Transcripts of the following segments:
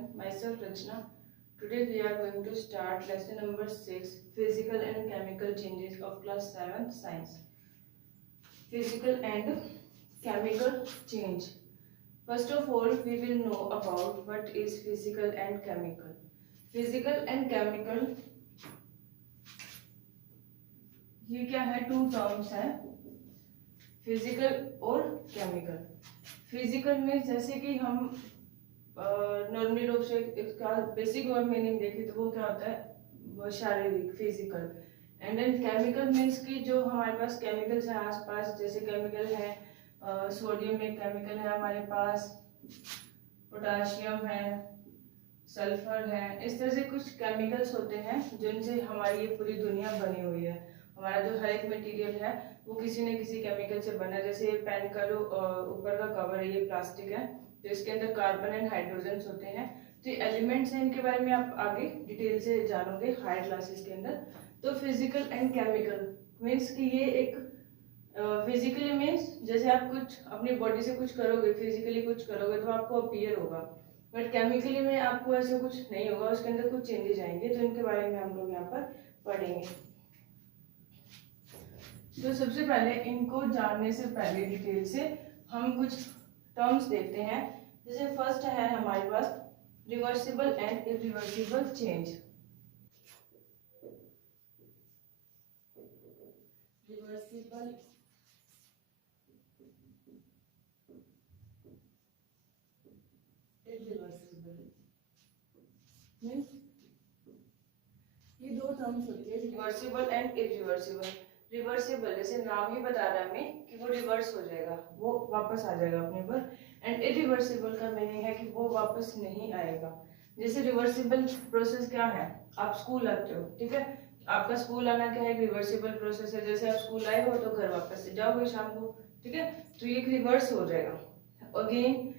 everyone, myself Rachna. Today we are going to start lesson number 6, Physical and Chemical Changes of class 7 Science. Physical and Chemical Change. First of all, we will know about what is physical and chemical. Physical and chemical, ये क्या है? To terms है, physical और chemical. Physical में जैसे कि हम normally रूप से इसका बेसिक और मीनिंग देखें तो वो क्या होता है? वो शारीरिक, physical. And then chemical means कि जो हमारे पास केमिकल्स है आसपास, जैसे केमिकल है सोडियम में केमिकल है हमारे पास, पोटाशियम है, सल्फर है. इस तरह से कुछ केमिकल्स होते हैं जिनसे हमारी ये पूरी दुनिया बनी हुई है. हमारा जो हर एक मटेरियल है वो किसी न किसी केमिकल से बना है. जैसे पेन का जो ऊपर का कवर है ये प्लास्टिक है, तो इसके अंदर कार्बन एंड हाइड्रोजन होते हैं. तो एलिमेंट्स हैं, इनके बारे में आप आगे डिटेल से जानोगे हायर क्लासेस के अंदर. तो फिजिकल एंड केमिकल मीन्स कि ये एक फिजिकली मीन्स जैसे आप कुछ अपनी बॉडी से कुछ करोगे, फिजिकली कुछ करोगे तो आपको अपीयर होगा, बट केमिकली में आपको ऐसे कुछ नहीं होगा, उसके अंदर कुछ चेंजेस आएंगे. तो इनके बारे में हम लोग यहाँ पर पढ़ेंगे. तो सबसे पहले इनको जानने से पहले डिटेल से हम कुछ टर्म्स देखते हैं. जैसे फर्स्ट है हमारे पास reversible and irreversible change. Reversible irreversible means ये दो टर्म्स होती है, रिवर्सिबल एंड इरिवर्सिबल. रिवर्सिबल जैसे नाम ही बता रहा है हमें कि वो रिवर्स हो जाएगा, वो वापस आ जाएगा अपने पर. एंड इरिवर्सिबल का मीनिंग है कि वो वापस नहीं आएगा. जैसे रिवर्सिबल प्रोसेस क्या है? आप स्कूल आते हो, ठीक है, आपका स्कूल आना क्या है? रिवर्सिबल प्रोसेस है. जैसे आप स्कूल आए हो तो घर वापस से जाओगे शाम को, ठीक है, तो ये रिवर्स हो जाएगा अगेन.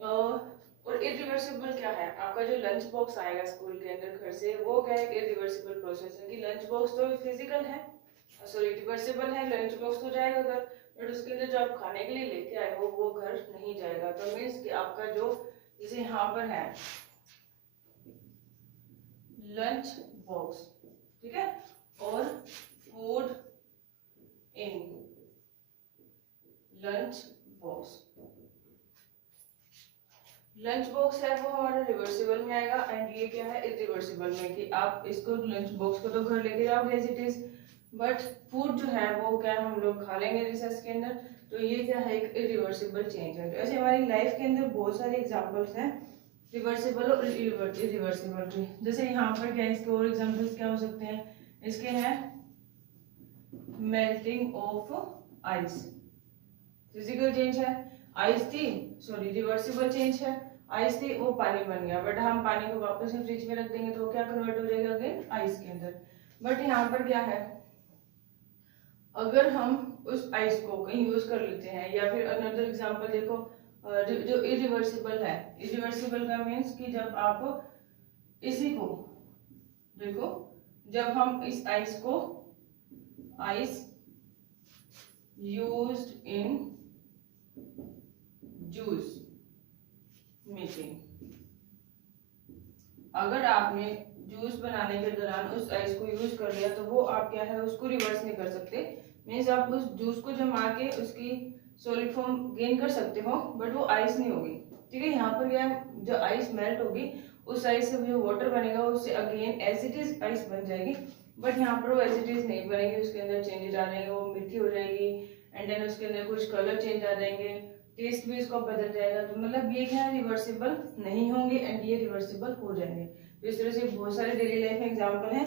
और इरिवर्सिबल क्या है? आपका जो लंच बॉक्स आएगा स्कूल के अंदर घर से, वो क्या है? इरिवर्सिबल प्रोसेस है कि लंच बॉक्स तो फिजिकल है, सॉरी रिवर्सिबल है, लंच बॉक्स तो जाएगा घर, बट उसके अंदर जो आप खाने के लिए लेके आए हो वो घर नहीं जाएगा. तो मीन्स कि आपका जो जैसे यहाँ पर है लंच बॉक्स, ठीक है, और food in lunch box. Lunch box है वो हमारा रिवर्सिबल में आएगा. एंड ये क्या है? इरिवर्सिबल में, कि आप इसको लंच बॉक्स को तो घर लेके जाओगे as it is, but food जो है वो क्या हम लोग खा लेंगे रिसेस के अंदर. तो ये क्या है? एक इरिवर्सिबल चेंज है. तो ऐसे हमारी लाइफ के अंदर बहुत सारे एग्जांपल्स हैं रिवर्सिबल और इरिवर्सिबल के. जैसे यहाँ पर क्या है, इसके और एग्जांपल्स क्या हो सकते हैं? इसके हैं melting of ice, physical change है. आइस थी, सॉरी रिवर्सिबल चेंज है, आइस थी वो पानी बन गया, बट हम पानी को वापस से फ्रिज में रख देंगे तो क्या कन्वर्ट हो जाएगा? अगेन आइस के अंदर. बट यहाँ पर क्या है, अगर हम उस आइस को कहीं यूज कर लेते हैं, या फिर अनदर एग्जांपल देखो, जो इरिवर्सिबल है, इरिवर्सिबल का मीन्स कि जब आप इसी को देखो, जब हम इस आइस को ice used in juice making, अगर आपने जूस बनाने के दौरान उस आइस को यूज कर लिया तो वो आप क्या है उसको रिवर्स नहीं कर सकते. मीन्स आप उस जूस को जमा के उसकी सॉलिड फॉर्म गेन कर सकते हो, बट वो आइस नहीं होगी, ठीक है. यहाँ पर क्या है, जो आइस मेल्ट होगी उस आइस से जो वाटर बनेगा उससे again as it is ice बन जाएगी, बट यहाँ पर वो एज इट इज नहीं बनेगी, उसके अंदर चेंजेस आ जाएंगे, वो मीठी हो जाएगी. एंड देन उसके अंदर कुछ कलर चेंज आ जाएंगे, टेस्ट भी इसका बदल जाएगा. तो मतलब ये क्या है? रिवर्सिबल नहीं होंगे एंड ये रिवर्सिबल हो जाएंगे. तो इस तरह से बहुत सारे डेली लाइफ में एग्जांपल हैं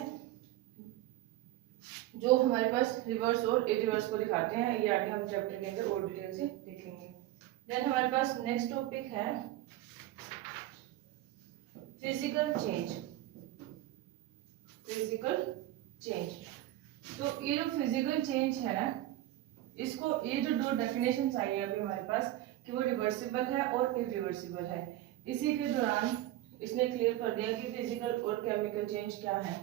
जो हमारे पास रिवर्स और इरिवर्स को दिखाते हैं. ये आगे हम चैप्टर के अंदर और डिटेल से देखेंगे. देन हमारे पास नेक्स्ट टॉपिक है फिजिकल चेंज. फिजिकल चेंज, तो ये जो फिजिकल चेंज है, इसको ये जो दो डेफिनेशंस आई है अभी हमारे पास कि वो रिवर्सिबल है और इरिवर्सिबल है, इसी के दौरान इसने क्लियर कर दिया कि फिजिकल और केमिकल चेंज क्या है.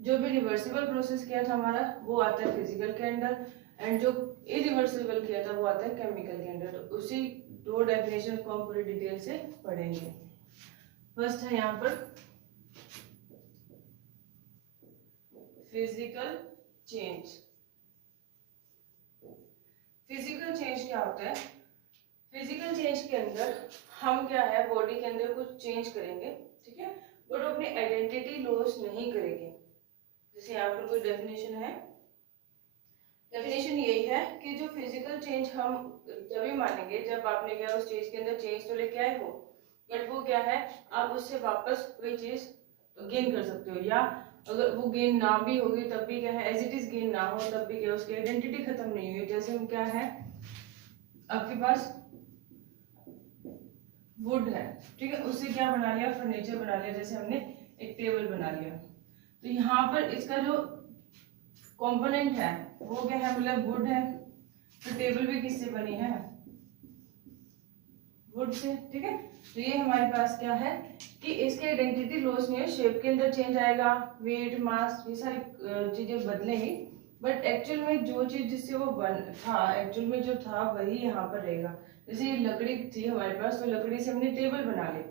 जो भी रिवर्सिबल प्रोसेस किया था हमारा वो आता है फिजिकल के अंदर, एंड जो इरिवर्सिबल किया था वो आता है केमिकल के अंदर. तो उसी दो डेफिनेशन को हम पूरी डिटेल से पढ़ेंगे. फर्स्ट है यहाँ पर फिजिकल चेंज। फिजिकल चेंज क्या होता है? फिजिकल चेंज के अंदर हम क्या है बॉडी के अंदर कुछ चेंज करेंगे, ठीक है, बट अपनी आइडेंटिटी लॉस नहीं करेंगे। जैसे यहाँ पर कोई डेफिनेशन है, डेफिनेशन यही है कि जो फिजिकल चेंज हम तभी मानेंगे जब आपने क्या उस चीज के अंदर चेंज तो लेके आए हो, बट वो क्या है आप उससे वापस वही चीज गेन कर सकते हो, या अगर वो गेन ना भी होगी तब भी क्या है एज इट इज गेन ना हो तब भी क्या उसकी आइडेंटिटी खत्म नहीं हुई। जैसे हम क्या है आपके पास वुड है, ठीक है, उससे क्या बना लिया फर्नीचर बना लिया, जैसे हमने एक टेबल बना लिया। तो यहाँ पर इसका जो कंपोनेंट है वो क्या है, मतलब वुड है, तो टेबल भी किससे बनी है, वुड से, ठीक है। तो ये हमारे पास क्या है कि इसके आइडेंटिटी लॉस नहीं है, शेप के अंदर चेंज आएगा, वेट मास ये सारी चीजें बदलेंगी, बट एक्चुअल में जो चीज जिससे वो बन था एक्चुअल में जो था वही यहाँ पर रहेगा। जैसे ये लकड़ी थी हमारे पास, तो लकड़ी से हमने टेबल बना ली,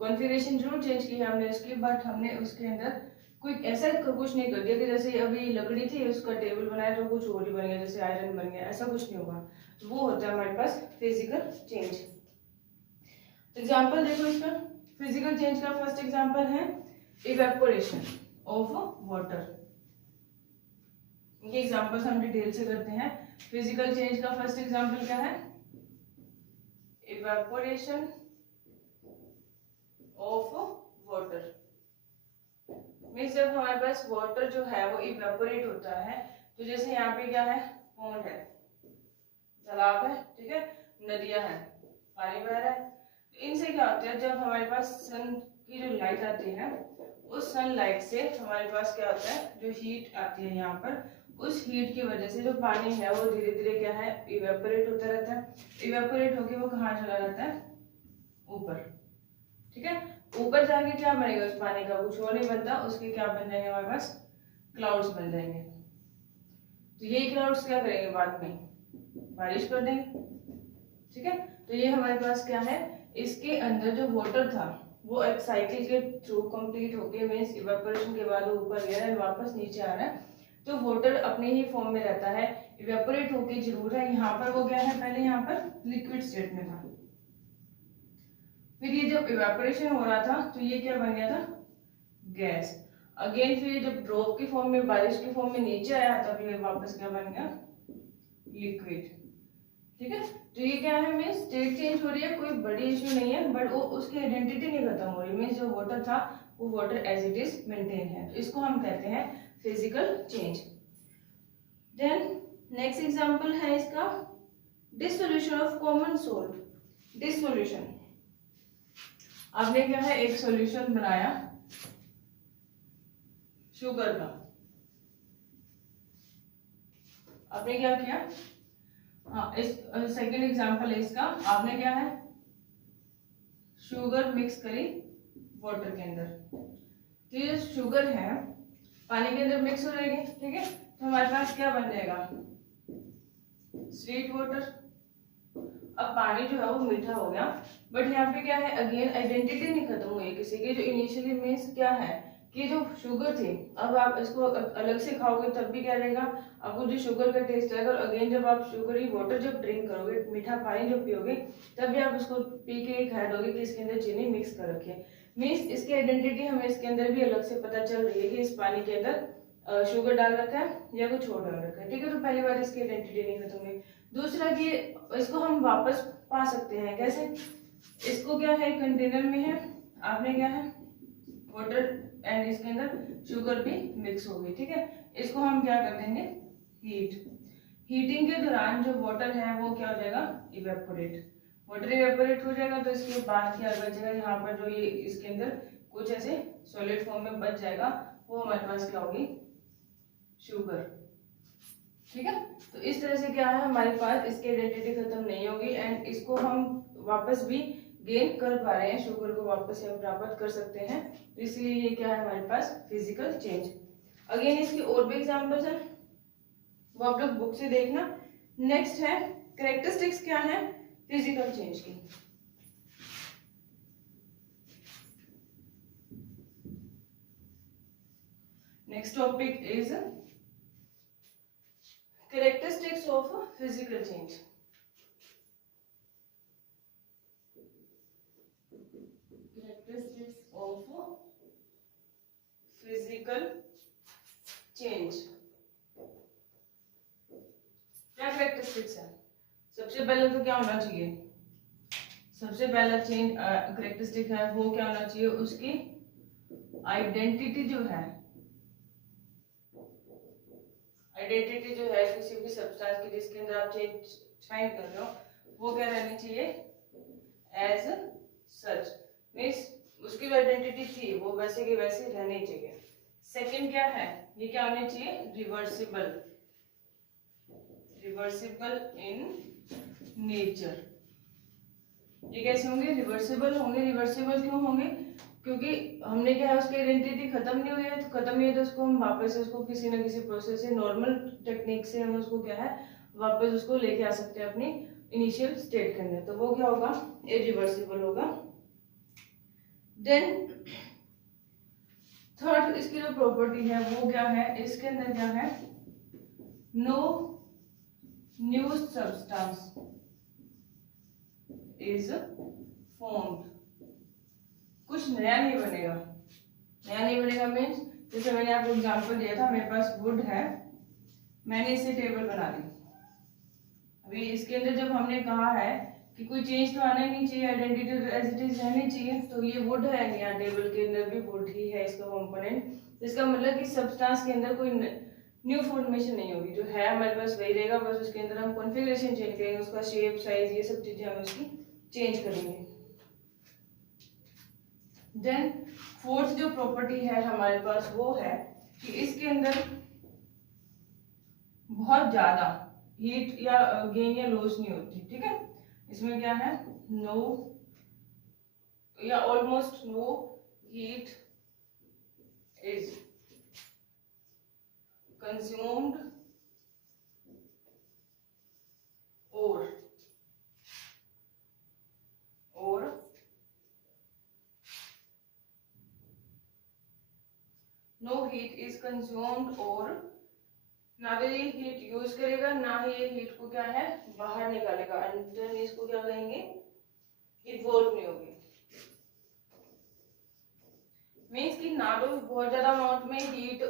कॉन्फ़िगरेशन जरूर चेंज की है हमने उसकी, बट हमने उसके अंदर कोई ऐसा कुछ नहीं कर दिया कि जैसे अभी लकड़ी थी उसका टेबल बनाया तो कुछ और ही बन गया, जैसे आयरन बन गया, ऐसा कुछ नहीं होगा। तो वो होता है हमारे पास फिजिकल चेंज। एग्जाम्पल देखो इसका, फिजिकल चेंज का फर्स्ट एग्जाम्पल है इवेपोरेशन ऑफ वाटर। ये एग्जाम्पल्स हम डिटेल से करते हैं। फिजिकल चेंज का फर्स्ट एग्जाम्पल क्या है, इवेपोरेशन ऑफ वाटर। मीन्स जब हमारे पास वाटर जो है वो इवेपोरेट होता है, तो जैसे यहाँ पे क्या है पॉन्ड है, तालाब है, ठीक है, नदियां है, पानी बह रहा है, इनसे क्या होता है जब हमारे पास सन की जो लाइट आती है उस सन लाइट से हमारे पास क्या होता है जो हीट आती है यहाँ पर, उस हीट की वजह से जो पानी है वो धीरे धीरे क्या है इवेपोरेट होता रहता है। इवेपोरेट होके वो कहाँ चला जाता है, ऊपर, ठीक है। ऊपर जाके क्या बनेगा उस पानी का, कुछ और नहीं बनता, उसके क्या बन जाएंगे हमारे पास क्लाउड्स बन जाएंगे। तो यही क्लाउड्स क्या करेंगे बाद में बारिश कर देंगे, ठीक है। तो ये हमारे पास क्या है, इसके अंदर जो वाटर था वो एक साइकिल के थ्रू कंप्लीट हो गया, मींस इवेपोरेशन के बाद वो ऊपर गया है वापस नीचे आ रहा है, तो वाटर अपने ही फॉर्म में रहता है, इवेपोरेट होके जरूर है। यहाँ पर वो क्या है पहले यहाँ पर लिक्विड स्टेट में था, फिर ये जब इवेपोरेशन हो रहा था तो ये क्या बन गया था गैस, अगेन फिर जब ड्रॉप की फॉर्म में बारिश की फॉर्म में नीचे आया तब ये वापस क्या बन गया लिक्विड, ठीक है। तो ये क्या है मीन्स स्टेट चेंज हो रही है, कोई बड़ी इश्यू नहीं है, बट वो उसकी आइडेंटिटी नहीं खत्म हो रही, मीन्स जो वाटर था वो water as it is maintain है, तो इसको हम कहते हैं physical change. Then next example है इसका dissolution of common salt. Dissolution, आपने क्या है एक सॉल्यूशन बनाया शुगर का, आपने क्या किया, हाँ इस सेकेंड एग्जांपल है इसका, आपने क्या है शुगर मिक्स करी वाटर के अंदर, तो ये शुगर है पानी के अंदर मिक्स हो जाएगी, ठीक है, तो हमारे पास क्या बन जाएगा स्वीट वाटर। अब पानी जो है वो मीठा हो गया, बट यहाँ पे क्या है अगेन आइडेंटिटी नहीं खत्म हुई किसी की, जो इनिशियली मीन्स क्या है कि जो शुगर थी अब आप इसको अलग से खाओगे तब भी क्या रहेगा आपको जो शुगर का टेस्ट आएगा, और अगेन जब आप शुगरी वाटर जब ड्रिंक करोगे मीठा पानी जब पियोगे तब भी आप उसको पी के एक हैड होगे कि इसके अंदर चीनी मिक्स कर रखी है, मीन्स इसकी आइडेंटिटी हमें इसके अंदर भी अलग से पता चल रही है कि इस पानी के अंदर शुगर डाल रखा है या कुछ और डाल रखा है, ठीक है। तो पहली बार इसकी आइडेंटिटी नहीं खत्म हुई। दूसरा कि इसको हम वापस पा सकते हैं कैसे, इसको क्या है कंटेनर में है, आपने क्या है वाटर एंड इसके अंदर शुगर भी मिक्स हो गई, ठीक है, इसको हम क्या कर देंगे हीट, हीटिंग के दौरान जो वाटर है वो क्या हो जाएगा इवेपोरेट, वाटर इवेपोरेट हो जाएगा, तो इसके बाद क्या बचेगा यहाँ पर जो ये इसके अंदर कुछ ऐसे सॉलिड फॉर्म में बच जाएगा, वो हमारे पास क्या होगी शुगर, ठीक है। तो इस तरह से क्या है हमारे पास इसकी आइडेंटिटी खत्म नहीं होगी एंड इसको हम वापस भी गेन कर पा रहे हैं, शुगर को वापस हम प्राप्त कर सकते हैं, तो इसलिए ये क्या है हमारे पास फिजिकल चेंज। अगेन इसकी और भी एग्जांपल्स हैं वो आप लोग बुक से देखना। नेक्स्ट है कैरेक्टरिस्टिक्स क्या है फिजिकल चेंज की। Next topic is characteristics of physical change. Characteristics of physical change. क्या कैरेक्टरिस्टिक्स है? सबसे पहले तो क्या होना चाहिए, सबसे पहला चेंज कैरेक्टरिस्टिक है वो क्या होना चाहिए, उसकी आइडेंटिटी जो है, आइडेंटिटी जो है किसी भी सब्सटेंस की जिसके अंदर आप चेंज फाइंड कर रहे हो वो क्या रहनी चाहिए, एज सच, मीन्स उसकी जो आइडेंटिटी थी वो वैसे की वैसे रहनी चाहिए। सेकंड क्या है, ये क्या होनी चाहिए, रिवर्सिबल, रिवर्सिबल इन नेचर। ये कैसे होंगे, रिवर्सिबल होंगे। रिवर्सिबल क्यों होंगे, क्योंकि हमने क्या है उसकी आइडेंटिटी खत्म नहीं हुई है, तो खत्म नहीं है तो उसको हम वापस उसको किसी ना किसी प्रोसेस से, नॉर्मल टेक्निक से हम उसको क्या है वापस उसको लेके आ सकते हैं अपनी इनिशियल स्टेट के अंदर, तो वो क्या होगा, इरिवर्सिबल होगा। देन थर्ड इसकी जो प्रॉपर्टी है वो क्या है, इसके अंदर क्या है, no new substance is formed, कुछ नया नहीं बनेगा। नया नहीं बनेगा मीन्स जैसे मैंने आपको एग्जांपल दिया था, मेरे पास वुड है, मैंने इससे टेबल बना दी। अभी इसके अंदर जब हमने कहा है कि कोई चेंज तो आना ही नहीं चाहिए, आइडेंटिटी एज इट इज रहनी चाहिए, तो ये वुड है, यहाँ टेबल के अंदर भी वुड ही है इसका कंपोनेंट। इसका मतलब कि सब्सटेंस के अंदर कोई न्यू फॉर्मेशन नहीं होगी, जो है हमारे पास वही रहेगा, बस उसके अंदर हम कॉन्फ़िगरेशन चेंज करेंगे, उसका शेप साइज ये सब चीजें हम उसकी चेंज करेंगे। देन फोर्थ जो प्रॉपर्टी है हमारे पास वो है कि इसके अंदर बहुत ज्यादा हीट या गेन या लॉस नहीं होती, ठीक है। इसमें क्या है, नो या almost no heat is consumed और नो हीट इज कंज्यूम्ड, और ना तो ये हीट यूज करेगा ना ही ये हीट को क्या है बाहर निकालेगा, अंदर इसको क्या कहेंगे, इवॉल्व नहीं होगी। मीन्स कि ना तो बहुत ज्यादा अमाउंट में हीट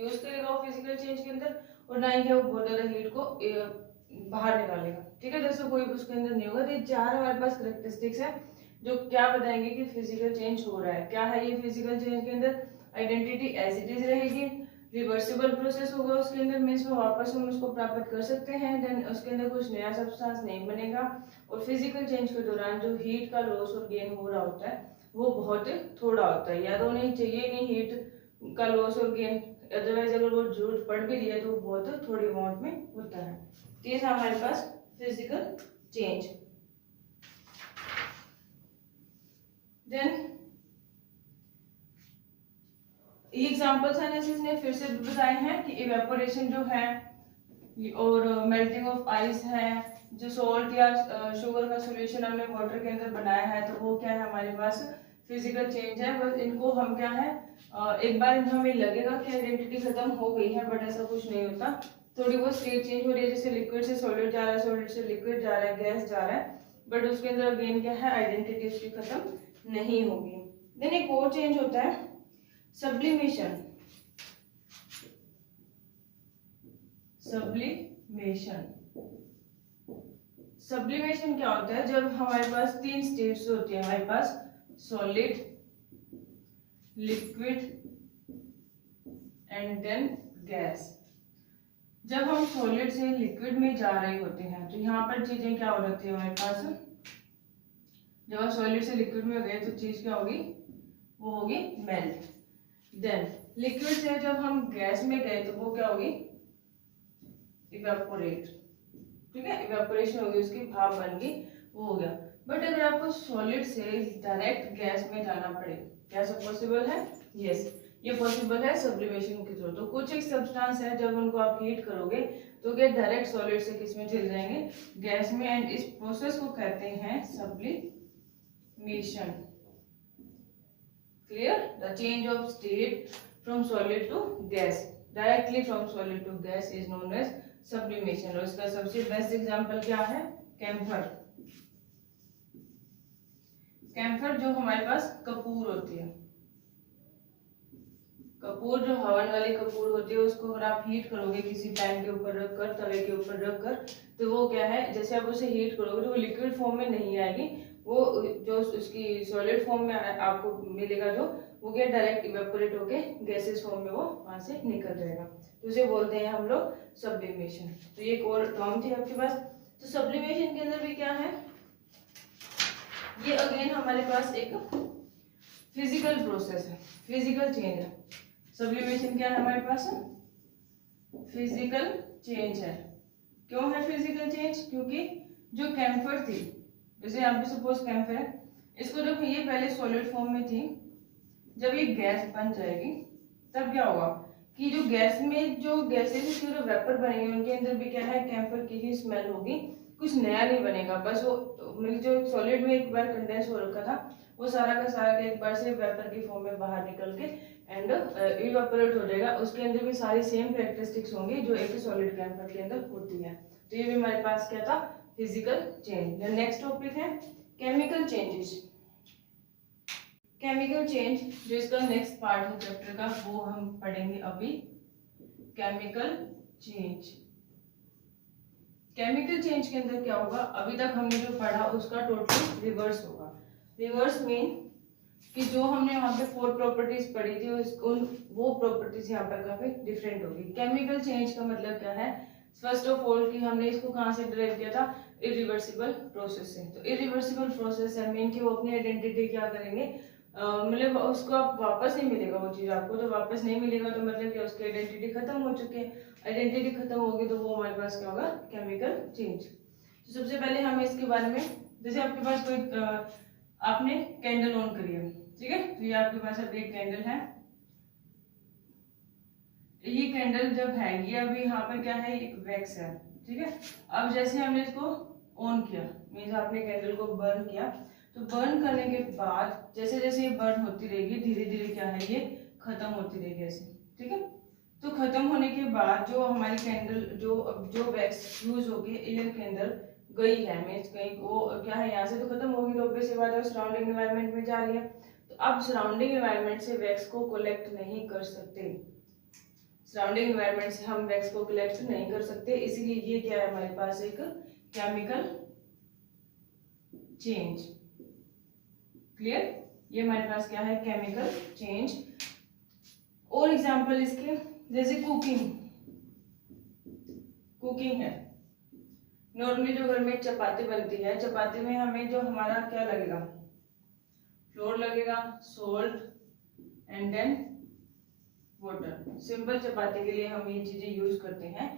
यूज करेगा वो फिजिकल चेंज के अंदर, और ना ही क्या वो बहुत ज्यादा हीट को बाहर निकालेगा, ठीक है। जैसे कोई उसके अंदर नहीं होगा। तो ये चार हमारे पास कैरेक्टरिस्टिक्स है जो क्या बताएंगे कि फिजिकल चेंज हो रहा है। क्या है ये फिजिकल चेंज के अंदर, आइडेंटिटी एज इट इज रहेगी, रिवर्सिबल प्रोसेस होगा उसके अंदर, मीन्स में वापस हम उसको प्राप्त कर सकते हैं। देन उसके अंदर कुछ नया सब्सटेंस नहीं बनेगा, और फिजिकल चेंज के दौरान जो हीट का लॉस और गेन हो रहा होता है वो बहुत थोड़ा होता है, या तो नहीं चाहिए नहीं हीट का लॉस और गेन, अदरवाइज अगर वो जरूरत पड़ भी रही है तो बहुत थोड़ी अमाउंट में होता है। ये था हमारे पास फिजिकल चेंज। देन ये एग्जांपल्स एनालिसिस ने फिर से बताए हैं कि इवेपोरेशन जो है और मेल्टिंग ऑफ आइस है, जो सॉल्ट या शुगर का सॉल्यूशन हमने वाटर के अंदर बनाया है, तो वो क्या है हमारे पास फिजिकल चेंज है। बस इनको हम क्या है एक बार हमें लगेगा कि आइडेंटिटी खत्म हो गई है, बट ऐसा कुछ नहीं होता, थोड़ी बहुत स्टेट चेंज हो रही है, जैसे लिक्विड से सॉलिड जा रहा है, सॉलिड से लिक्विड जा रहा है, गैस जा रहा है, बट उसके अंदर अगेन क्या है आइडेंटिटी उसकी खत्म नहीं होगी। देन एक और चेंज होता है सब्लिमेशन। सब्लिमेशन, सब्लिमेशन क्या होता है, जब हमारे पास तीन स्टेट्स होती है, हमारे पास solid, liquid and then gas. जब हम सॉलिड से लिक्विड में जा रहे होते हैं तो यहाँ पर चीजें क्या हो जाती है हमारे पास, जब हम सॉलिड से लिक्विड में गए तो चीज क्या होगी, वो होगी मेल्ट। देन लिक्विड से जब हम गैस में गए तो वो क्या होगी, इवेपोरेट, ठीक है, इवेपोरेशन होगी, उसकी भाप बन गई, वो हो गया। बट अगर आपको सॉलिड से डायरेक्ट गैस में जाना पड़े, क्या सब पॉसिबल है, यस ये पॉसिबल है सब्लिमेशन के थ्रू। तो कुछ एक सब्सटेंस है जब उनको आप हीट करोगे तो क्या डायरेक्ट सॉलिड से किस में चले जाएंगे, गैस में, एंड इस प्रोसेस को कहते हैं sublimation. Clear, the change of state from solid to gas, directly from solid to gas is known as sublimation. और इसका सबसे बेस्ट एग्जांपल क्या है? कैम्फर। कैम्फर जो हमारे पास कपूर होती है, कपूर जो हवन वाली कपूर होती है, उसको अगर आप हीट करोगे किसी पैन के ऊपर रखकर, तवे के ऊपर रखकर, तो वो क्या है, जैसे आप उसे हीट करोगे तो वो लिक्विड फॉर्म में नहीं आएगी, वो जो उसकी सॉलिड फॉर्म में आपको मिलेगा जो, वो क्या डायरेक्ट इवेपोरेट होके गैसेस फॉर्म में वो वहां से निकल जाएगा। तो उसे बोलते हैं हम लोग सब्लिमेशन। तो ये एक और टर्म थी आपके पास। तो सब्लिमेशन के अंदर भी क्या है, ये अगेन हमारे पास एक फिजिकल प्रोसेस है, फिजिकल चेंज है। सब्लिमेशन क्या है हमारे पास? फिजिकल चेंज है। क्यों है फिजिकल चेंज? क्योंकि जो कैम्फर थी, जैसे यहाँ पे सपोज कैम्फर है, इसको जब ये पहले सॉलिड फॉर्म में थी, जब ये गैस बन जाएगी तब क्या होगा कि जो गैस में जो गैसेस जो वेपर बनेंगे उनके अंदर भी क्या है, कैम्फर की ही स्मेल होगी, कुछ नया नहीं बनेगा। बस वो जो सॉलिड में एक बार कंडेंस हो रखा था वो सारा का सारा एक बार से वेपर की फॉर्म में बाहर निकल के एंड इवेपोरेट हो जाएगा। उसके अंदर भी सारी सेम कैरेक्टरिस्टिक्स होंगी जो एक सॉलिड कैम्फर के अंदर होती है। तो ये भी हमारे पास क्या था, फिजिकल चेंज। नेक्स्ट टॉपिक है केमिकल चेंजेस। केमिकल चेंज जो इसका नेक्स्ट पार्ट है चैप्टर का, वो हम पढ़ेंगे अभी। केमिकल चेंज, केमिकल चेंज के अंदर क्या होगा, अभी तक हमने जो पढ़ा उसका टोटली रिवर्स होगा। रिवर्स मीन कि जो हमने वहां पे 4 प्रॉपर्टीज पढ़ी थी उन वो प्रॉपर्टीज यहाँ पर काफी डिफरेंट होगी। केमिकल चेंज का मतलब क्या है, फर्स्ट ऑफ ऑल कि हमने इसको कहाँ से डिराइव किया था, इरिवर्सिबल प्रोसेस से। तो इरिवर्सिबल प्रोसेस है मीन कि वो अपनी आइडेंटिटी क्या करेंगे, मतलब उसको आप वापस नहीं मिलेगा वो चीज आपको, तो वापस नहीं मिलेगा तो मतलब कि उसकी आइडेंटिटी खत्म हो चुकी है। आइडेंटिटी खत्म होगी तो वो हमारे पास क्या होगा, केमिकल चेंज। तो सबसे पहले हमें इसके बारे में, जैसे आपके पास कोई आपने कैंडल ऑन करी है, ठीक है, तो ये आपके पास अब एक कैंडल है। ये कैंडल जब है, ये अभी यहाँ पर क्या है, एक वैक्स है, ठीक है। अब जैसे हमने इसको ऑन किया, मीन्स आपने कैंडल को बर्न किया, तो बर्न करने के बाद जैसे जैसे ये बर्न होती रहेगी धीरे धीरे क्या है, ये खत्म होती रहेगी ऐसे, ठीक है। तो खत्म होने के बाद जो हमारी कैंडल जो वैक्स यूज होगी एयर के अंदर गई है, मीन्स कहीं वो क्या है, यहाँ से तो खत्म होगी तो ऑब्वियस सी बात है सराउंडिंग एनवायरनमेंट में जा रही है। तो अब सराउंडिंग एनवायरनमेंट से वैक्स को कलेक्ट नहीं कर सकते, सराउंडिंग एनवायरनमेंट से हम वैक्स को कलेक्ट नहीं कर सकते, इसीलिए ये क्या है हमारे पास एक केमिकल चेंज। क्लियर? ये हमारे पास क्या है, केमिकल चेंज। और एग्जांपल इसके, जैसे कुकिंग है। नॉर्मली जो घर में चपाती बनती है, चपाती में हमें जो हमारा क्या लगेगा, फ्लोर लगेगा, salt and then water. Simple चपाती के लिए हम ये चीजें यूज करते हैं।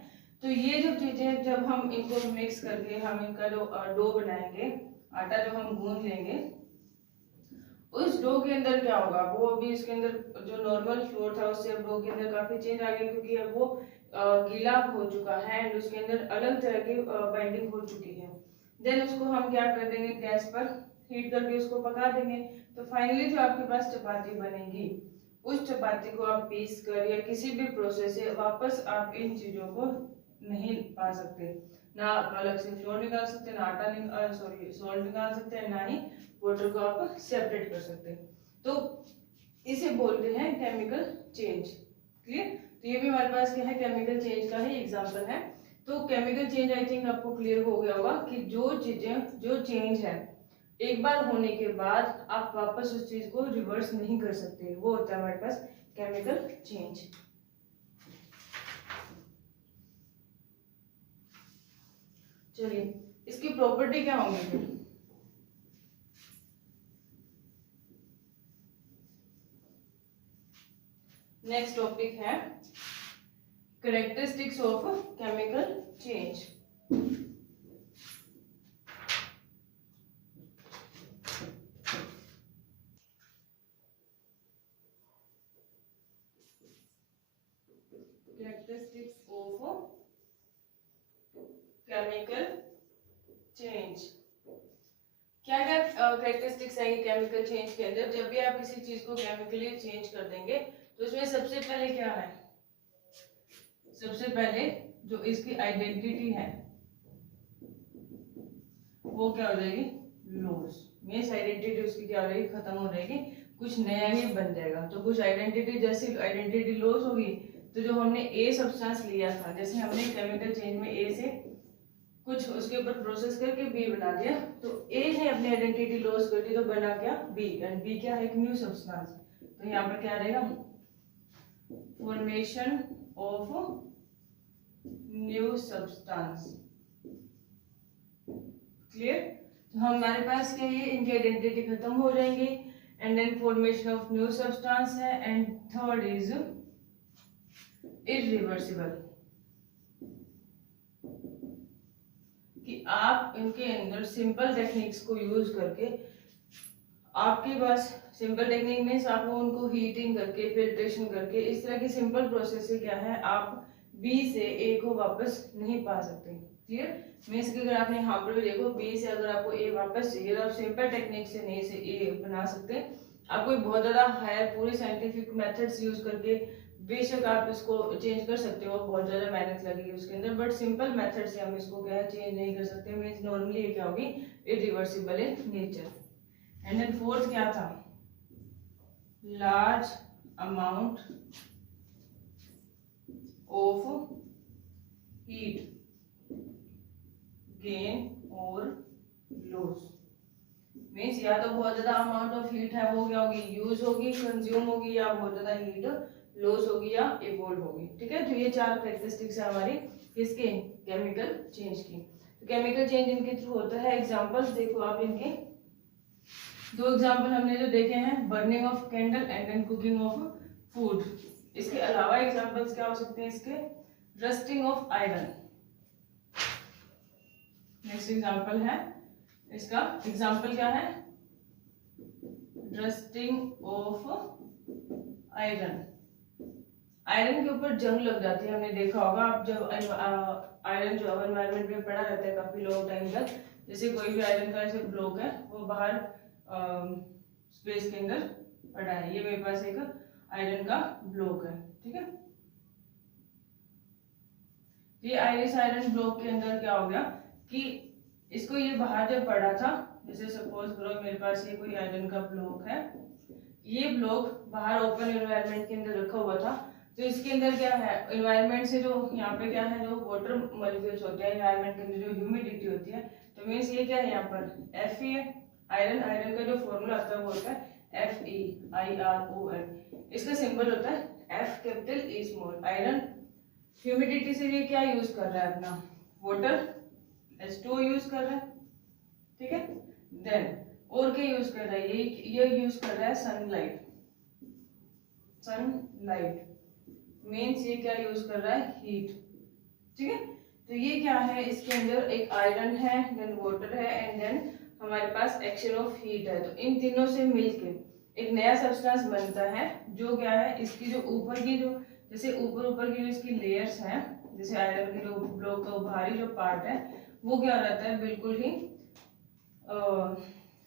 तो ये जो चीजें जब हम इनको मिक्स करके हम इनका जो डो बनाएंगे, आटा जो हम गूंद लेंगे, उस डो के अंदर क्या होगा, वो अभी इसके अंदर जो नॉर्मल फ्लोर था उससे अब डो के अंदर काफी चेंज आ गया, क्योंकि अब वो गीला हो चुका है एंड उसके अंदर अलग तरह की बाइंडिंग हो चुकी है। देन उसको हम क्या कर देंगे, गैस पर हीट करके उसको पका देंगे। तो फाइनली जो आपके पास चपाती बनेगी, उस चपाती को आप पीस कर या किसी भी प्रोसेस से वापस आप इन चीजों को नहीं पा सकते, ना अलग से फ्लोर निकाल सकते, ना आटा सॉल्ट निकाल सकते, ना ही वाटर को आप सेपरेट कर सकते। तो इसे बोलते हैं केमिकल चेंज। क्लियर? तो ये भी हमारे पास क्या है, केमिकल चेंज का ही एग्जांपल है। तो केमिकल चेंज आई थिंक आपको क्लियर हो गया होगा कि जो चीजें जो चेंज है एक बार होने के बाद आप वापस उस चीज को रिवर्स नहीं कर सकते, वो होता है हमारे पास केमिकल चेंज। चलिए इसकी प्रॉपर्टी क्या होंगी फिर? नेक्स्ट टॉपिक है characteristics of chemical change. Characteristics of chemical change. क्या क्या कैरेक्टरिस्टिक्स आएंगे केमिकल चेंज के अंदर? जब भी आप किसी चीज को केमिकली चेंज कर देंगे तो इसमें सबसे पहले क्या है, सबसे पहले जो इसकी आइडेंटिटी है वो क्या हो जाएगी, लॉस। मीन्स आइडेंटिटी उसकी क्या हो जाएगी, खत्म हो जाएगी, कुछ नया ही बन जाएगा। तो कुछ आइडेंटिटी, जैसे आइडेंटिटी लॉस होगी तो जो हमने ए सब्सटेंस लिया था, जैसे हमने केमिकल चेंज में ए से कुछ उसके ऊपर प्रोसेस करके बी बना दिया, तो ए ने अपनी आइडेंटिटी लॉस कर दी तो बना क्या, बी। एंड बी क्या है, एक न्यू सब्सटेंस। तो यहाँ पर क्या रहेगा, formation of new substance. Clear. तो हमारे पास क्या है, इनकी आइडेंटिटी खत्म हो जाएंगी। And then formation of new substance है। एंड थर्ड इज इरिवर्सिबल, कि आप इनके अंदर सिंपल टेक्निक्स को यूज करके, आपके पास सिंपल टेक्निक मीन्स आप उनको हीटिंग करके, फिल्ट्रेशन करके, इस तरह की सिंपल प्रोसेस से क्या है, आप बी से ए को वापस नहीं पा सकते। क्लियर। मीन्स कि अगर आपने यहाँ पर भी देखो, बी से अगर आपको ए वापस चाहिए तो आप सिंपल टेक्निक से नहीं से ए बना सकते। आप कोई बहुत ज्यादा हायर पूरी साइंटिफिक मेथड्स यूज करके बेशक आप इसको चेंज कर सकते हो, बहुत ज्यादा मेहनत लगेगी उसके अंदर, बट सिंपल मेथड से हम इसको क्या है, चेंज नहीं कर सकते। मीन्स नॉर्मली ये क्या होगी, irreversible in nature. And then fourth क्या था, large amount of heat gain और लॉस। मीन्स या तो बहुत ज्यादा अमाउंट ऑफ हीट है वो क्या होगी, यूज होगी, कंज्यूम होगी, या बहुत ज्यादा हीट लॉस होगी या इवोल्व होगी। ठीक है। तो ये चार कैरेक्टरिस्टिक्स है हमारी किसके, केमिकल चेंज की। तो केमिकल चेंज इनके थ्रू होता है। एग्जांपल्स देखो आप इनके, दो एग्जांपल हमने जो देखे हैं, burning of candle and then cooking of food. इसके अलावा एग्जांपल्स क्या हो सकते हैं इसके, rusting of iron. Next example है इसका, एग्जांपल क्या है, रस्टिंग ऑफ आयरन। आयरन के ऊपर जंग लग जाती है, हमने देखा होगा। आप जब आयरन जो एनवायरनमेंट में पड़ा रहता है काफी लॉन्ग टाइम तक, जैसे कोई भी आयरन का ऐसे ब्लॉक है वो बाहर स्पेस के अंदर पड़ा है, ये मेरे पास एक आयरन का ब्लॉक है। ठीक है। ये आयरन ब्लॉक के अंदर क्या हो गया कि इसको ये बाहर जब पड़ा था, जैसे सपोज करो मेरे पास ये कोई आयरन का ब्लॉक है, ये ब्लॉक बाहर ओपन एनवायरनमेंट के अंदर रखा हुआ था, तो इसके अंदर क्या है, एनवायरनमेंट से जो यहाँ पे क्या है, जो वाटर मॉलिक्यूल्स होते हैं एनवायरनमेंट के अंदर, जो ह्यूमिडिटी होती है, तो मीन्स ये क्या है यहाँ पर Fe है। आयरन का जो फॉर्मूला आता है वो होता है FeIRON। इसका सिंबल होता है F capital E small. Iron humidity से ये क्या यूज कर रहा है, अपना वाटर H2O यूज कर रहा है। ठीक है। देन और क्या यूज कर रहा है, ये यूज कर रहा है सनलाइट। सनलाइट मीन्स ये क्या यूज कर रहा है, हीट। ठीक है। तो ये क्या है, इसके अंदर एक आयरन है, देन वाटर है, एंड देन हमारे पास एक्शन ऑफ हीट है। तो इन तीनों से मिलके एक नया सब्सटेंस बनता है, जो क्या है, इसकी जो ऊपर की जो, जैसे ऊपर की जो इसकी लेयर्स हैं, जैसे आयरन के जो ब्लॉक का बाहरी जो पार्ट है वो क्या हो जाता है, बिल्कुल ही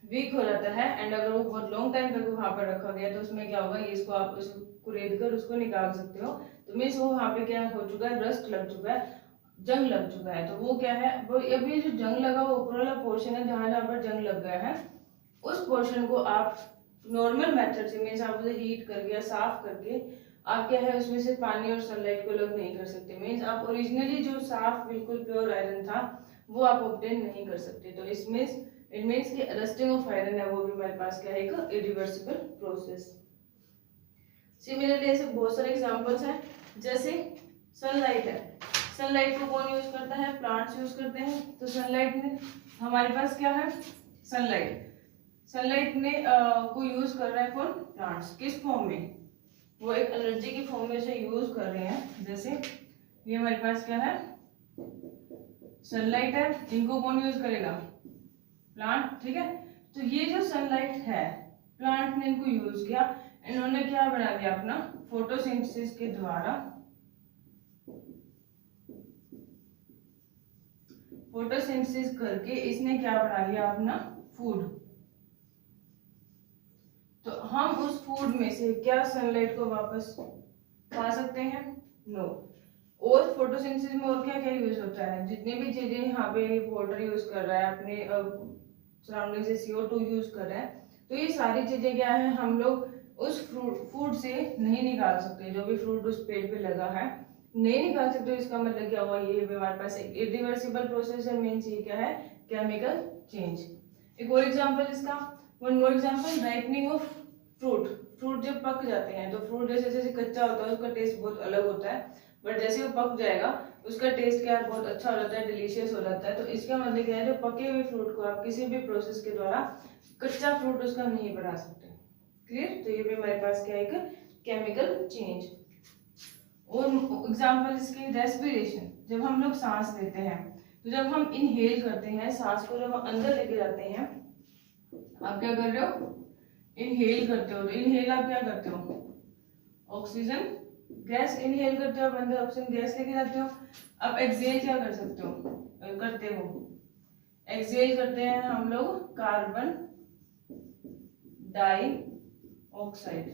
वीक हो जाता है। एंड अगर वो बहुत लॉन्ग टाइम तक वहां पर रखा गया तो उसमें क्या होगा, ये इसको आप उसको कुरेद कर उसको निकाल सकते हो। तो मीन्स वो वहां पे क्या हो चुका है, रस्ट लग चुका है, जंग लग चुका है। तो वो क्या है, वो अब ये जो जंग लगा वो ऊपर वाला पोर्शन है, जहां जहां पर जंग लग गया है, उस पोर्शन को आप नॉर्मल मेथड से, मीन्स आप उसे हीट करके या साफ करके, आप क्या है उसमें से पानी और सनलाइट को अलग नहीं कर सकते। मीन्स आप ओरिजिनली जो साफ बिल्कुल प्योर आयरन था वो आप ऑब्टेन नहीं कर सकते। तो इसमें इट मीन्स कि रस्टिंग ऑफ आयरन है वो भी हमारे पास क्या है, एक इरिवर्सिबल प्रोसेस। सिमिलरली ऐसे बहुत सारे एग्जांपल्स हैं, जैसे सनलाइट है। सनलाइट को कौन यूज करता है, प्लांट्स यूज करते हैं। तो सनलाइट में हमारे पास क्या है, सनलाइट में को यूज कर रहा है कौन, प्लांट्स। किस फॉर्म में, वो एक एनर्जी की फॉर्म में से यूज कर रहे हैं। जैसे ये हमारे पास क्या है, सनलाइट है, इनको कौन यूज करेगा, प्लांट। ठीक है। तो ये जो सनलाइट है, प्लांट ने इनको यूज किया, इन्होंने क्या बना दिया अपना, फोटोसिंथेसिस के द्वारा, फोटोसिंथेसिस करके इसने क्या बना लिया, अपना फूड। तो हम उस फूड में से क्या सनलाइट को वापस पा सकते हैं? नो। और फोटोसिंथेसिस में और क्या क्या यूज होता है? जितनी भी चीजें यहाँ पे वाटर यूज कर रहा है, अपने सराउंडिंग से CO2 यूज कर रहा है, तो ये सारी चीजें क्या है, हम लोग उस फूड से नहीं निकाल सकते। जो भी फ्रूट उस पेड़ पे लगा है नहीं निकाल सकते, इसका मतलब क्या हुआ, ये हमारे पास एक इरिवर्सिबल प्रोसेस है। मीन्स ये क्या है? Chemical change. एक और एग्जांपल इसका, one more example, ripening of fruit. Fruit जब पक जाते हैं तो फ्रूट जैसे जैसे कच्चा होता है उसका टेस्ट बहुत अलग होता है, बट जैसे वो पक जाएगा उसका टेस्ट क्या है, बहुत अच्छा हो जाता है, डिलीशियस हो जाता है। तो इसका मतलब क्या है, जो पके हुए फ्रूट को आप किसी भी प्रोसेस के द्वारा कच्चा फ्रूट उसका नहीं बना सकते। क्लियर? तो ये भी हमारे पास क्या है, एक केमिकल चेंज। और एग्जांपल इसकी, रेस्पिरेशन। जब हम लोग सांस लेते हैं, तो जब हम इनहेल करते हैं, सांस को जब हम अंदर लेके जाते हैं, आप क्या कर रहे हो? इनहेल करते हो। तो इनहेल आप क्या करते हो? ऑक्सीजन गैस इनहेल करते हो, आप अंदर ऑक्सीजन गैस लेके जाते हो। अब एक्सहेल क्या कर सकते हो, करते हो? एक्सहेल करते हैं हम लोग कार्बन डाइऑक्साइड।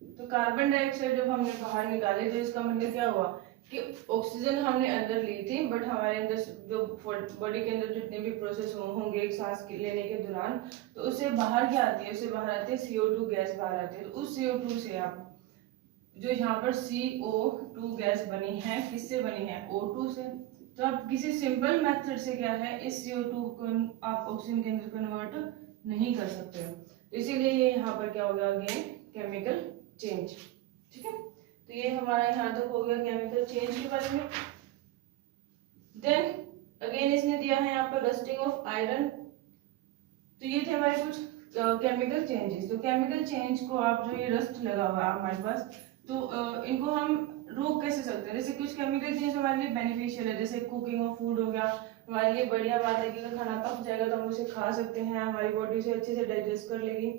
तो कार्बन डाइऑक्साइड जब हमने बाहर निकाले, तो इसका मतलब क्या हुआ कि ऑक्सीजन हमने अंदर ली थी, बट हमारे अंदर जो बॉडी के अंदर जितने भी प्रोसेस होंगे एक सांस लेने के दौरान, तो उससे बाहर क्या आती है? उससे बाहर आती है CO2 गैस बाहर आती है। तो उस CO2 से आप, जो यहाँ पर CO2 गैस बनी है, किससे बनी है? O2 से। तो आप किसी सिंपल मेथड से क्या है, इस CO2 को आप ऑक्सीजन के अंदर कन्वर्ट नहीं कर सकते हो। तो इसीलिए ये यहाँ पर क्या हो गया, अगेन केमिकल चेंज। ठीक है, तो ये हमारा यहाँ तक हो गया केमिकल चेंज के बारे में। देन अगेन इसने दिया है यहाँ पर रस्टिंग ऑफ आयरन। तो ये थे हमारे कुछ केमिकल चेंजेस। तो केमिकल चेंज को आप, जो ये रस्ट लगा हुआ है हमारे पास, तो इनको हम रोक कैसे सकते हैं? जैसे कुछ केमिकल चेंज हमारे लिए बेनिफिशियल है, जैसे कुकिंग ऑफ फूड हो गया, हमारे लिए बढ़िया बात है कि अगर खाना पक जाएगा तो हम उसे खा सकते हैं, हमारी बॉडी से अच्छे से डाइजेस्ट कर लेगी।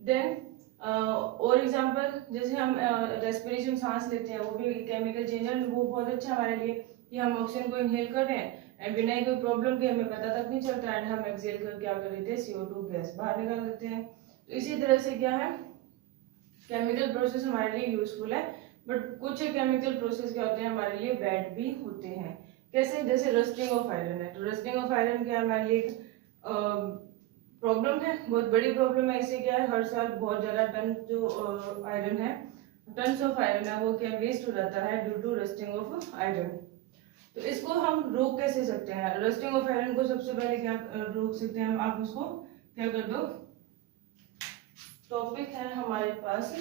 देन और एग्जांपल, जैसे हम रेस्पिरेशन सांस लेते हैं, वो भी केमिकल चेंज है, वो बहुत अच्छा हमारे लिए कि हम ऑक्सीजन को इनहेल कर रहे हैं एंड बिना कोई प्रॉब्लम के, हमें पता तक नहीं चलता है, हम एक्सहेल कर क्या कर लेते हैं, CO2 गैस बाहर निकाल देते हैं। तो इसी तरह से क्या है, केमिकल प्रोसेस हमारे लिए यूजफुल है, बट कुछ केमिकल प्रोसेस क्या होते हैं हमारे लिए बैड भी होते हैं। कैसे? जैसे रस्टिंग ऑफ आयरन है। तो रस्टिंग ऑफ आयरन क्या हमारे लिए प्रॉब्लम है, बहुत बड़ी प्रॉब्लम है। इससे क्या है, हर साल बहुत ज्यादा टन जो आयरन है, टन्स ऑफ आयरन है, वो क्या वेस्ट हो जाता है due to rusting of iron. तो इसको हम रोक कैसे सकते हैं? रस्टिंग ऑफ आयरन को सबसे पहले क्या रोक सकते हैं? आप उसको क्या कर दो, टॉपिक है हमारे पास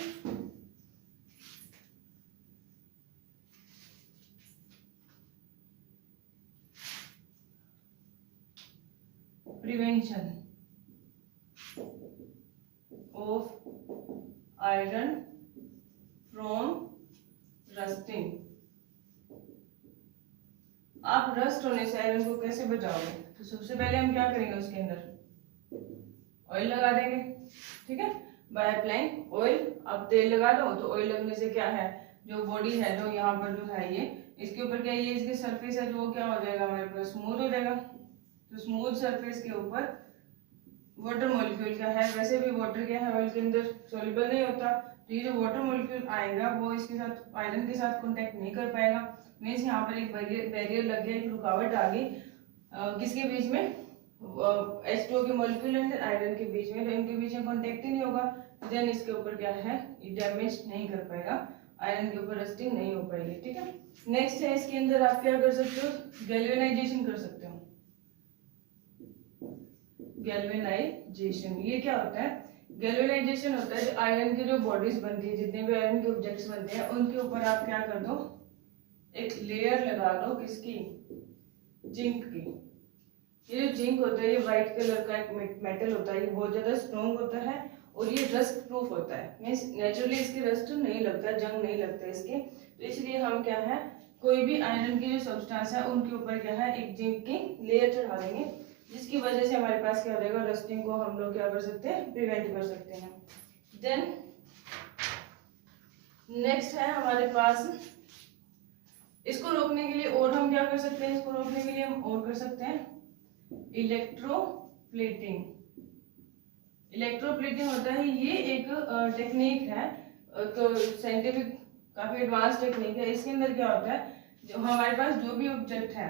prevention of iron from rusting. आप रस्ट होने से आयरन को कैसे बचाओगे? तो सबसे पहले हम क्या करेंगे, उसके अंदर ऑयल लगा देंगे। ठीक है, बाय अप्लाइंग ऑयल। आप तेल लगा दो, तो ऑयल लगने से क्या है, जो बॉडी है, जो यहाँ पर जो है ये, इसके ऊपर क्या, ये इसकी सरफेस है, जो क्या हो जाएगा हमारे पास, स्मूथ हो जाएगा। तो स्मूथ सरफेस के ऊपर वाटर मॉलिक्यूल क्या है, वैसे भी वाटर क्या है, ऑयल के अंदर सॉल्युबल नहीं होता, तो ये जो वाटर मॉलिक्यूल आएगा वो इसके साथ आयरन के साथ कांटेक्ट नहीं कर पाएगा। मीन्स यहाँ पर एक बैरियर लग गया, एक रुकावट आ गई, किसके बीच में, H2O के मॉलिक्यूल एंड आयरन के बीच में। तो इनके बीच में कांटेक्ट ही नहीं होगा, देन इसके ऊपर क्या है, ये डैमेज नहीं कर पाएगा, आयरन के ऊपर रस्टिंग नहीं हो पाएगी। ठीक है, नेक्स्ट है, इसके अंदर आप क्या कर सकते हो, गैल्वेनाइजेशन कर सकते हो। गैल्वेनाइजेशन ये क्या होता है? गैल्वेनाइजेशन होता है, जो आयरन की जो बॉडीज बनती है, जितने भी आयरन के ऑब्जेक्ट्स बनते हैं, उनके ऊपर आप क्या कर दो, एक लेयर लगा दो, किसकी, जिंक की। ये जो जिंक होता है, ये व्हाइट कलर का एक मेटल होता है, ये बहुत ज्यादा स्ट्रॉन्ग होता है और ये रस्ट प्रूफ होता है। मीन्स नेचुरली इसकी रस्ट नहीं लगता, जंग नहीं लगता इसके। तो इसलिए हम क्या है, कोई भी आयरन की जो सब्सटेंस है उनके ऊपर क्या है, एक जिंक की लेयर चढ़ा देंगे, जिसकी वजह से हमारे पास क्या हो जाएगा, रस्टिंग को हम लोग क्या कर सकते हैं, प्रिवेंट कर सकते हैं। देन नेक्स्ट है हमारे पास, इसको रोकने के लिए और हम क्या कर सकते हैं, इसको रोकने के लिए हम और कर सकते हैं इलेक्ट्रोप्लेटिंग। इलेक्ट्रोप्लेटिंग होता है, ये एक टेक्निक है, तो साइंटिफिक काफी एडवांस टेक्निक है। इसके अंदर क्या होता है, जो हमारे पास जो भी ऑब्जेक्ट है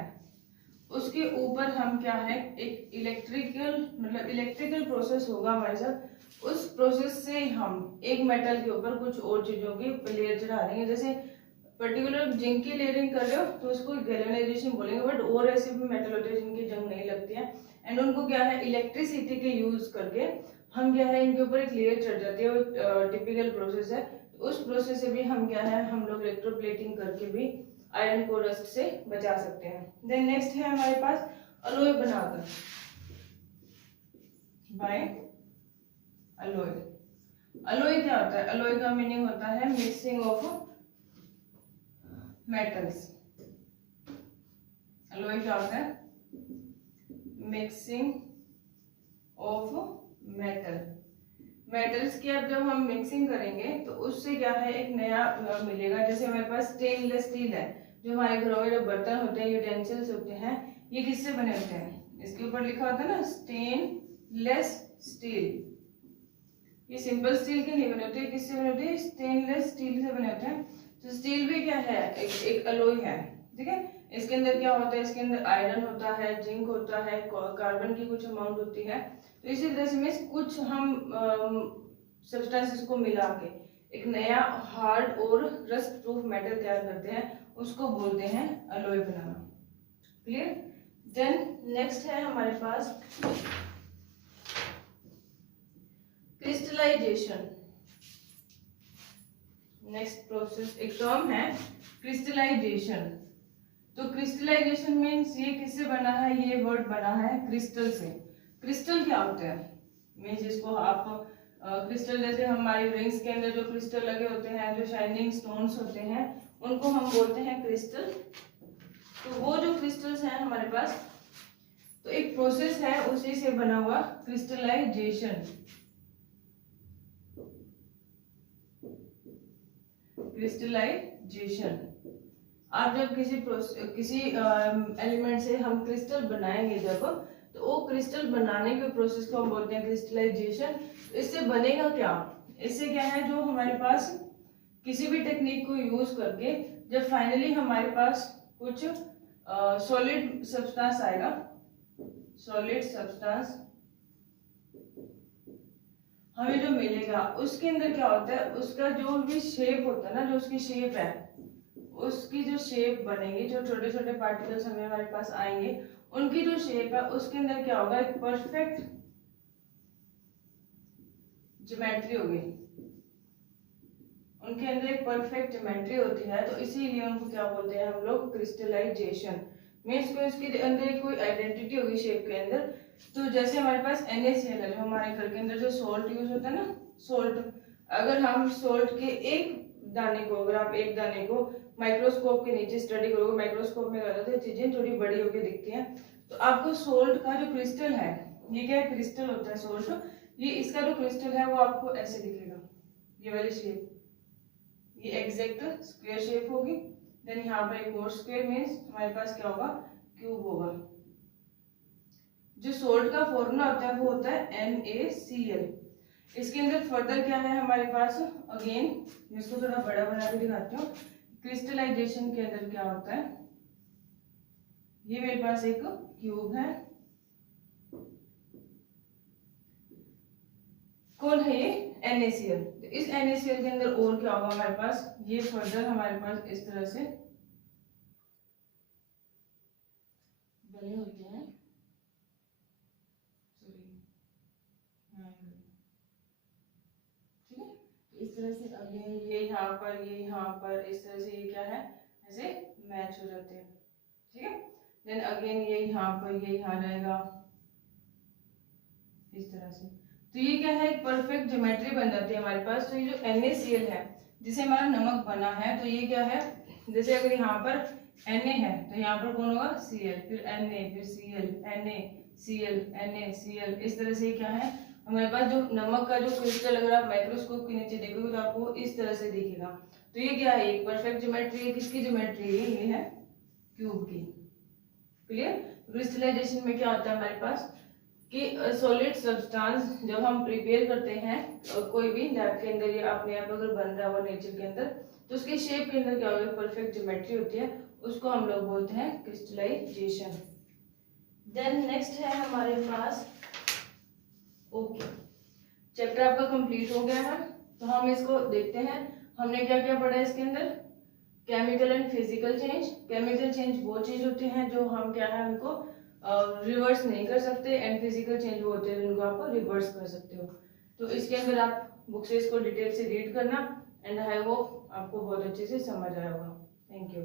उसके ऊपर हम क्या है एक इलेक्ट्रिकल प्रोसेस होगा हमारे साथ, उस प्रोसेस से हम एक मेटल के ऊपर कुछ और चीजों की लेयर चढ़ा देंगे। जैसे पर्टिकुलर जिंक की लेयरिंग कर रहे हो तो उसको गैल्वेनाइजेशन बोलेंगे, बट और ऐसे भी मेटल होते हैं जिनकी जंग नहीं लगती है, एंड उनको क्या है इलेक्ट्रिसिटी के यूज करके हम क्या है इनके ऊपर एक लेयर चढ़ जाती है, वो टिपिकल प्रोसेस है। उस प्रोसेस से भी हम क्या है हम लोग इलेक्ट्रोप्लेटिंग करके भी आयरन को रस्ट से बचा सकते हैं। देन नेक्स्ट है हमारे पास अलॉय बनाकर, बाय अलॉय। अलॉय क्या होता है, अलॉय का मीनिंग होता है मिक्सिंग ऑफ मेटल्स। अलॉय क्या होता है, मिक्सिंग ऑफ मेटल। मेटल्स की अब जब हम मिक्सिंग करेंगे तो उससे क्या है एक नया मिलेगा। जैसे हमारे पास स्टेनलेस स्टील है, जो हमारे घरों में जो बर्तन होते हैं, यूटेंसिल्स होते हैं, ये किससे बने होते हैं, इसके ऊपर लिखा होता है ना स्टेनलेस स्टील। ये सिंपल स्टील के नहीं बने होते, किससे बने होते हैं, स्टेनलेस स्टील से बने होते हैं। तो स्टील भी क्या है एक अलॉय है, ठीक है। इसके अंदर क्या होता है, इसके अंदर आयरन होता है, जिंक होता है, कार्बन की कुछ अमाउंट होती है। तो इसी तरह से में कुछ हम सब्सटेंसेस को मिला के एक नया हार्ड और रस्ट प्रूफ मेटल तैयार करते हैं, उसको बोलते हैं अलॉय बनाना। क्लियर। देन नेक्स्ट है हमारे पास क्रिस्टलाइजेशन। नेक्स्ट प्रोसेस एक टर्म है क्रिस्टलाइजेशन। तो क्रिस्टलाइजेशन मीन्स ये किससे बना है, ये वर्ड बना है क्रिस्टल से। क्रिस्टल क्या होता है, मीन्स इसको आप क्रिस्टल जैसे हमारी रिंग्स के अंदर जो क्रिस्टल लगे होते हैं, जो शाइनिंग स्टोन्स होते हैं, उनको हम बोलते हैं क्रिस्टल। तो वो जो क्रिस्टल्स हैं हमारे पास, तो एक प्रोसेस है उसी से बना हुआ क्रिस्टलाइजेशन। क्रिस्टलाइजेशन, आप जब किसी एलिमेंट से हम क्रिस्टल बनाएंगे जब, तो वो क्रिस्टल बनाने के प्रोसेस को हम बोलते हैं क्रिस्टलाइजेशन। इससे बनेगा क्या, इससे क्या है जो हमारे पास किसी भी टेक्निक को यूज करके जब फाइनली हमारे पास कुछ सॉलिड सब्सटेंस आएगा, सॉलिड सब्सटेंस हमें जो मिलेगा उसके अंदर क्या होता है, उसका जो भी शेप होता है ना, जो उसकी शेप है, उसकी जो शेप बनेगी, जो छोटे छोटे पार्टिकल्स हमें हमारे पास आएंगे, उनकी जो शेप है उसके अंदर क्या होगा, एक परफेक्ट ज्योमेट्री होगी। उनके अंदर एक परफेक्ट ज्योमेट्री होती है, तो इसीलिए उनको क्या बोलते हैं हम लोग क्रिस्टलाइजेशन। मीन्स को इसके अंदर कोई आइडेंटिटी होगी शेप के अंदर। तो जैसे हमारे पास NaCl है, जो हमारे घर के अंदर जो सॉल्ट यूज होता है ना, सॉल्ट, अगर हम सॉल्ट के एक दाने को, अगर आप एक दाने को माइक्रोस्कोप के नीचे स्टडी करोगे, माइक्रोस्कोप में करते हैं चीजें थोड़ी बड़ी होकर दिखती हैं, तो आपको सोल्ट का जो क्रिस्टल है, ये क्या है, क्रिस्टल होता है सोल्ट, ये इसका जो क्रिस्टल है वो आपको ऐसे दिखेगा, ये वाली शेप, ये एग्जैक्ट स्क्वायर शेप होगी। देन यहाँ पर एक और स्क्वायर मीन्स हमारे पास क्या होगा, क्यूब होगा। जो सोल्ट का फॉर्मूला होता है वो होता है NaCl। इसके अंदर फर्दर क्या है हमारे पास, अगेन मैं इसको थोड़ा बड़ा बना के दिखाती हूँ। क्रिस्टलाइजेशन के अंदर क्या होता है, ये मेरे पास एक क्यूब है, कौन है ये, NaCl। तो इस NaCl के अंदर और क्या होगा हमारे पास, ये फर्दर हमारे पास इस तरह से बने होते हैं, ठीक है। इस तरह से अगेन ये यहाँ पर, ये यहाँ पर, इस तरह से ये क्या है, ऐसे मैच हो जाते हैं, ठीक है। देन अगेन ये यहाँ पर, ये यहाँ रहेगा इस तरह से। तो ये क्या है, एक परफेक्ट ज्योमेट्री बन जाती है हमारे पास। तो ये जो NaCl है जिसे हमारा नमक बना है, तो ये क्या है, जैसे अगर यहाँ पर Na है तो यहाँ पर कौन होगा, Cl, फिर Na, फिर Cl, NaCl, NaCl, इस तरह से क्या है हमारे पास जो नमक का जो क्रिस्टल, अगर आप माइक्रोस्कोप के नीचे देखोगे तो आपको इस तरह से दिखेगा। तो ये क्या है, एक परफेक्ट ज्योमेट्री है, किसकी ज्योमेट्री है, ये है क्यूब की। क्लियर। क्रिस्टलाइजेशन में क्या होता है हमारे पास, कि सॉलिड सब्सटेंस जब हम प्रिपेयर करते हैं कोई भी लैब के अंदर या अपने आप अगर बन रहा हो नेचर के अंदर, तो उसकी शेप के अंदर क्या होगा, परफेक्ट ज्योमेट्री होती है, उसको हम लोग बोलते हैं क्रिस्टलाइजेशन। देन नेक्स्ट है हमारे पास ओके, चैप्टर आपका कंप्लीट हो गया है। तो हम इसको देखते हैं हमने क्या क्या पढ़ा है इसके अंदर। Chemical and physical change. Chemical change वो चेंज होते हैं जो हम क्या है उनको रिवर्स नहीं कर सकते, एंड फिजिकल चेंज वो होते हैं जिनको आप रिवर्स कर सकते हो। तो इसके अंदर आप बुक से इसको डिटेल से रीड करना, एंड आई होप आपको बहुत अच्छे से समझ आया होगा। Thank you.